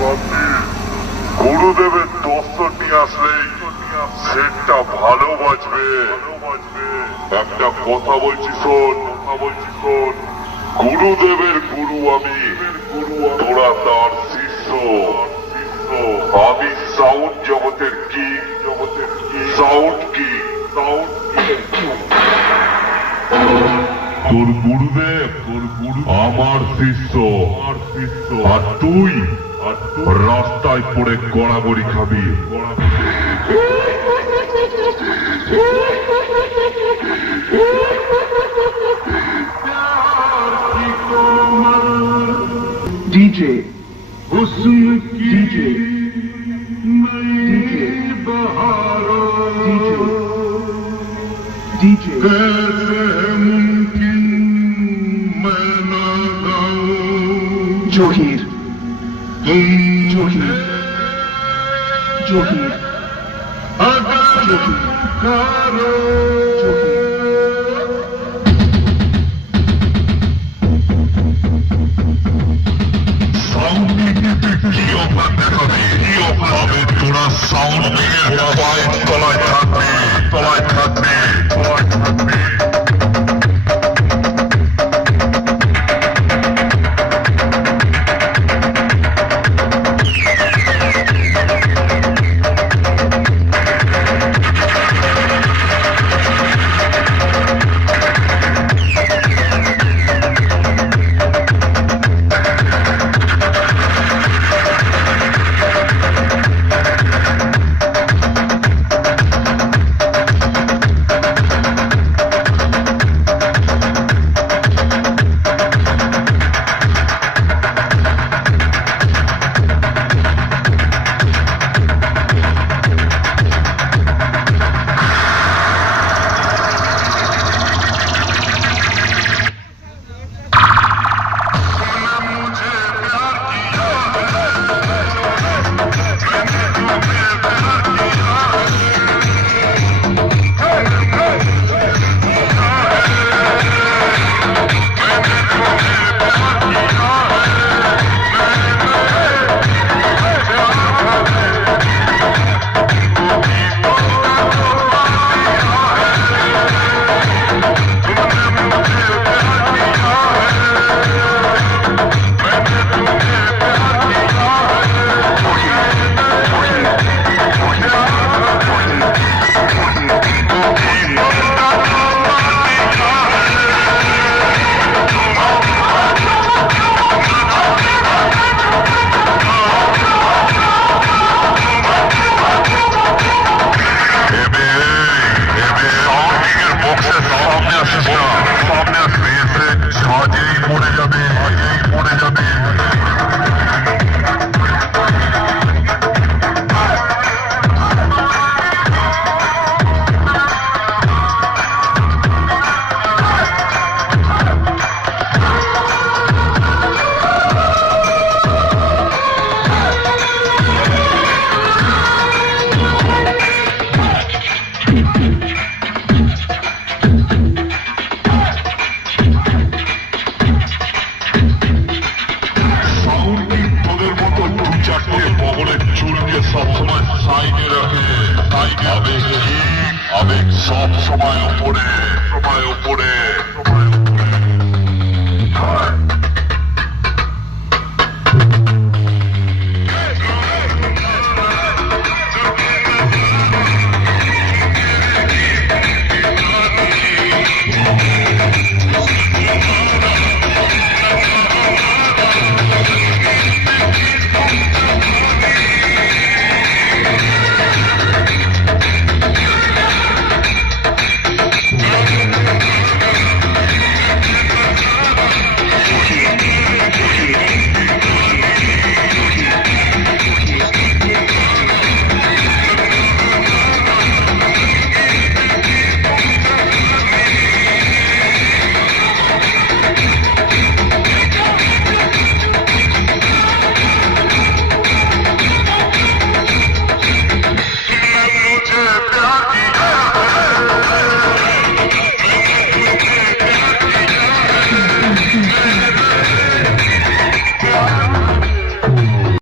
ভাবছি গুরুদেবের দর্শন নিয়ে আসলেই সেটটা ভালো বাজবে। একটা কথা বলছি শোন, গুরুদেবের গুরু আমি, তোরা তার শিষ্য। আমি সাউন্ড জগতের কি, সাউন্ড কি, তোর গুরুদেব আমার শিষ্য, আর তুই রাস্তায় পড়ে গড়াগড়ি খাবি। DJ हुस्न की नई बहारों DJ कैसे मुमकिन मैं ना गाऊं जोहीर अगर करो তোরা সাউন্ড তলায় থাকবে সবসময় সাইডে রাখে, আবেগ সব সময় উপরে।